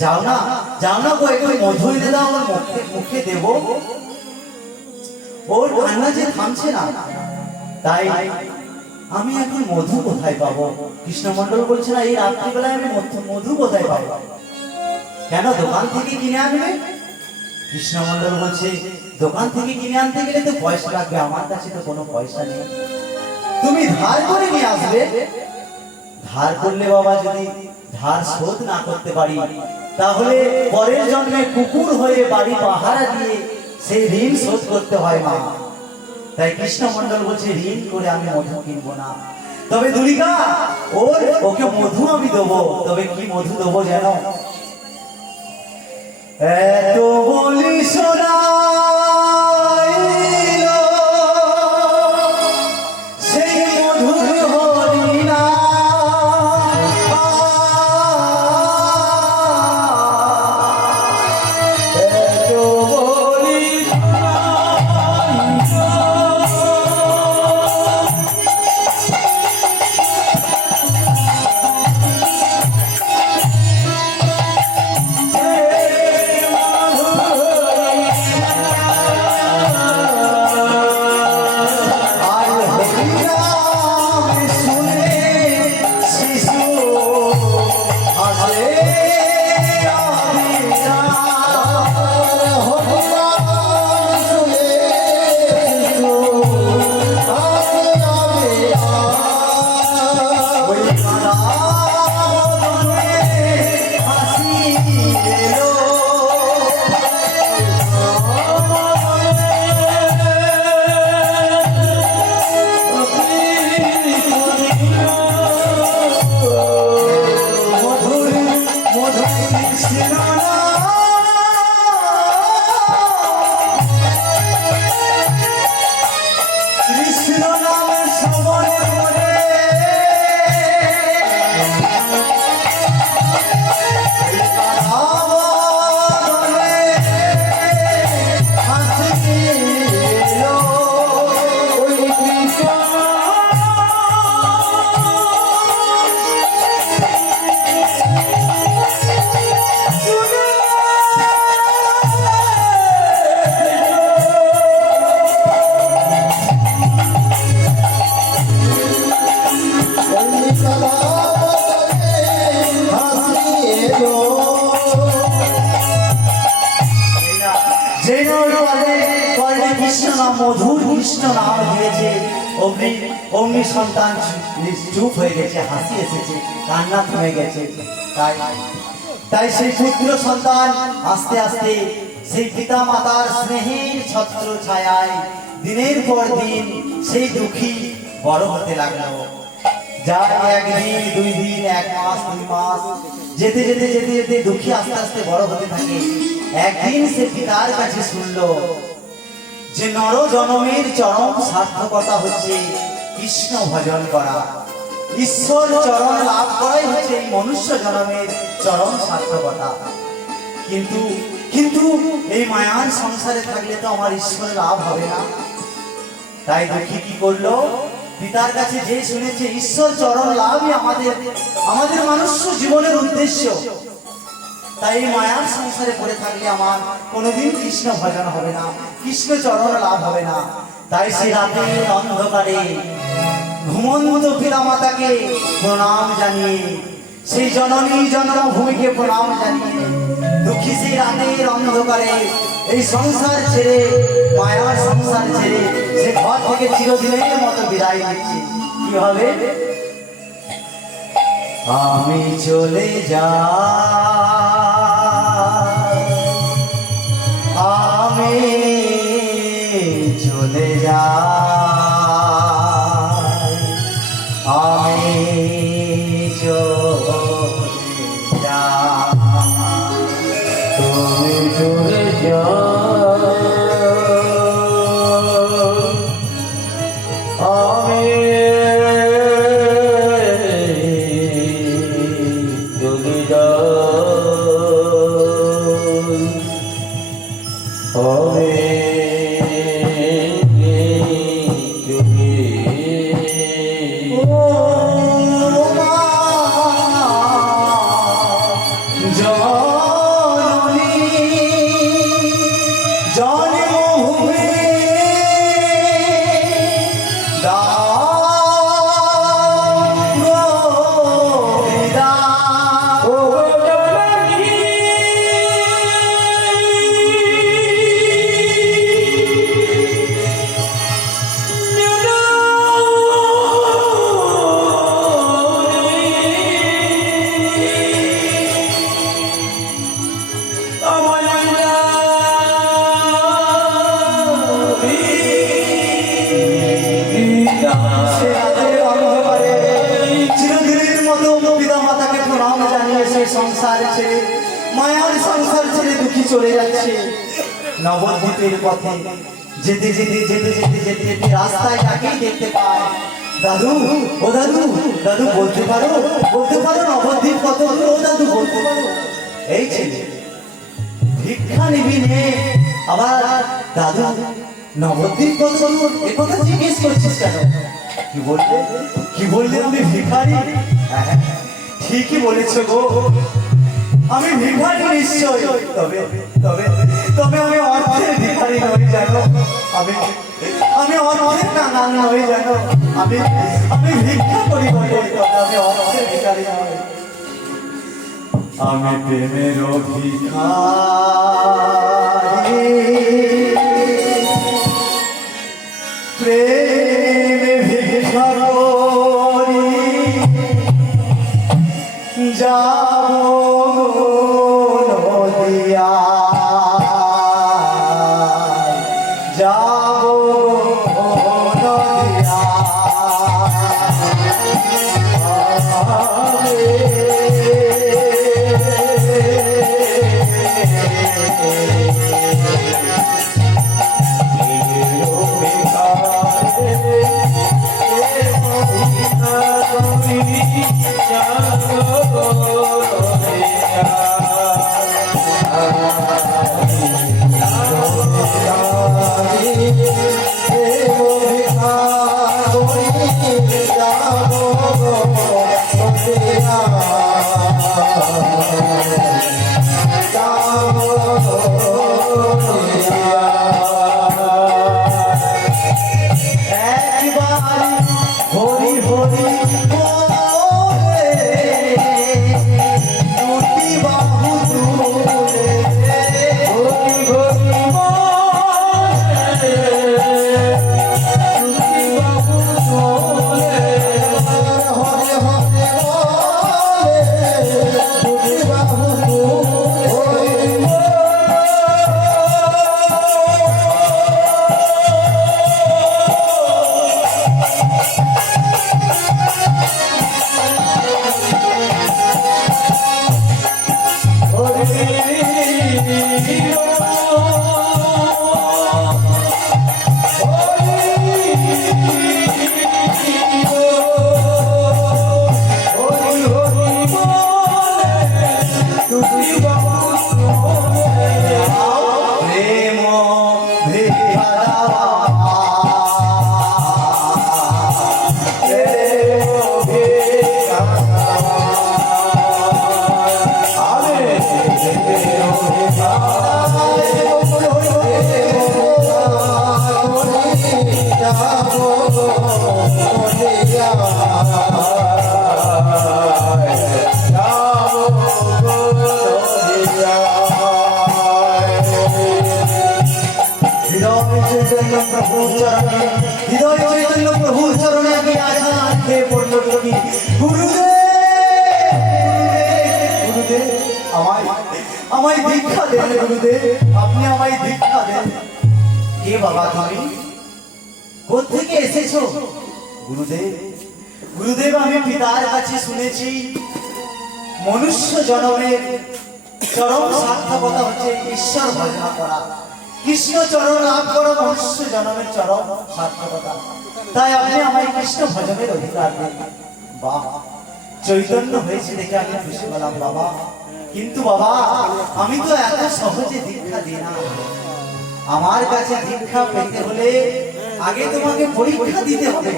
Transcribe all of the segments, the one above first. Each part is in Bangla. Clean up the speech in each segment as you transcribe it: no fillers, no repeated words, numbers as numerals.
যাও না, যাও না গো, একটু মধু এনে দাও, আমার মুখে মুখে দেবো। ওর কান্না যে থামছে না, তাই আমি এখন মধু কোথায় পাবো? কৃষ্ণমন্ডল বলছে না, এই রাত্রিবেলায় আমি মধু কোথায় পাবো? কেন, দোকান থেকে কিনে আনবে? কৃষ্ণমন্ডল বলছে, দোকান থেকে কিনে আনতে গেলে তো পয়সা লাগবে, আমার কাছে তো কোনো পয়সা নেই, তুমি ধার করে নিয়ে আসবে। ধার করলে বাবা, যদি ধার শোধ না করতে পারি, তাহলে পরের জন্মে কুকুর হয়ে বাড়ি পাহারা দিয়ে সেই ঋণ শোধ করতে হয় মা। তাই কৃষ্ণমন্ডল বলছে, ঋণ করে আমি মধু কিনবো না। তবে দুলিকা, ওকে মধু আমি দেবো। তবে কি মধু দেবো যেন? এত বলি শোনাইল সেই মধুর হরিণা, এত বলি মধুর কৃষ্ণ নাম দিয়েছে, অগ্নি সন্তান চুপ হয়ে গেছে, হাসি এসেছে, কান্না থেমে গেছে। তাই সেই পুত্র সন্তান আস্তে আস্তে সেই পিতা মাতার স্নেহের ছত্র ছায়ায় দিনের পর দিন সেই দুঃখী বড় হতে লাগলো। যার একদিন, 2 দিন, 1 মাস, 2 মাস যেতে যেতে যেতে যেতে দুঃখী আস্তে আস্তে বড় হতে থাকে। একদিন সে পিতার কাছে শুনলো যে নর জনমের চরম সার্থকতা হচ্ছে কৃষ্ণ ভজন করা, ঈশ্বর চরণ লাভ করাই হচ্ছে এই মনুষ্য জনমের চরম সার্থকতা। কিন্তু এই মায়ার সংসারে থাকলে তো আমার ঈশ্বর লাভ হবে না। তাই দুঃখী কি করলো? পিতার কাছে যে শুনেছে ঈশ্বর চরণ লাভই আমাদের মনুষ্য জীবনের উদ্দেশ্য, তাই মায়ার সংসারে পড়ে থাকলে আমার কোনোদিন কৃষ্ণ ভজন হবে না, কৃষ্ণ চরণ লাভ হবে না। তাই সে রাতের অন্ধকারে ঘুমন্ত পিতা মাতাকে প্রণাম জানিয়ে, সেই জননী জন্মভূমিকে প্রণাম জানিয়ে দুঃখী সেই রাতের অন্ধকারে এই সংসার ছেড়ে, মায়ার সংসার ছেড়ে সে ঘর থেকে চিরদিনের মতো বিদায় নিচ্ছে। কি হবে? আমি চলে যাই, আমি চলে যাই, আমি চলে যাই, তুমি চলে যাও, আমি চলে যাও। জননী জন্মভূমি সংসার ছেড়ে মায়ার সংসার ছেড়ে দুঃখী চলে যাচ্ছে নবদ্বীপের পথে যেতে যেতে যেতে যেতে যেতে যেতে রাস্তায় তাকেই দেখতে পায়। দাদু, ও দাদু, দাদু বলতে পারো নবদ্বীপ কত দূর? ও দাদু বলতে পারো? এই ছেলে ভিক্ষা নিবি নে, আবার দাদু নবদ্বীপ কত দূর এ কথা জিজ্ঞেস করছিস কেন? কি বললে আমি ভিখারি? ঠিকই বলেছ গো, আমি ভিখারি নিশ্চয়, তবে তবে তবে আমি অর্থের ভিখারি নই জানো, আমি অর্থের কাঙাল নই জানো, আমি ভিক্ষা করি বলে, তবে আমি অর্থের ভিখারি নই, আমি প্রেমের ভিখারি, প্রেমে ভিক্ষা করি যাবো নদিয়া, যাবো নদিয়া, আমায় দীক্ষা দেন গুরুদেব, আপনি আমায় দীক্ষা দেন। কে বাবা তুমি? কোত্থেকে এসেছো? গুরুদেব আমি পিতার কাছে শুনেছি মনুষ্য জন্মের চরম সার্থকতা হচ্ছে ঈশ্বর ভজনা করা, কৃষ্ণ চরণ লাভ করা মনুষ্য জন্মের চরম সার্থকতা। তাই আপনি আমায় কৃষ্ণ ভজনের অধিকার দেন। বাহ, চৈতন্য হয়েছে দেখে আমি খুশি হলাম বাবা। কিন্তু বাবা আমি তো এত সহজে দীক্ষা দিই না, আমার কাছে দীক্ষা পেতে হলে আগে তোমাকে পরীক্ষা দিতে হবে,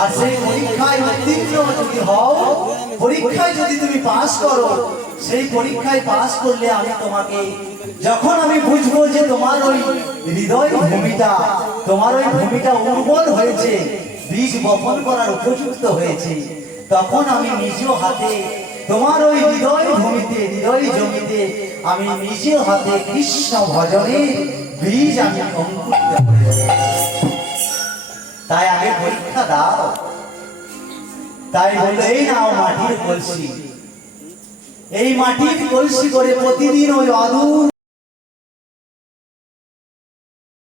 আর সেই পরীক্ষায় উত্তীর্ণ যদি হও পরীক্ষায় যদি তুমি পাস করো, সেই পরীক্ষায় পাস করলে আমি তোমাকে, যখন আমি বুঝবো যে তোমার ওই হৃদয় ভূমিটা উর্বর হয়েছে, বীজ বপন করার উপযুক্ত হয়েছে, তখন আমি নিজ হাতে তোমার ওই হৃদয় জমিতে আমি নিজ হাতে কৃষ্ণ ভজনের বীজ আমি অঙ্কুরিত করে দেব। তাই আগে পরীক্ষা দাও। তাই বললো, এই নাও মাটির কলসি, এই মাটির কলসি করে প্রতিদিন ওই অদূর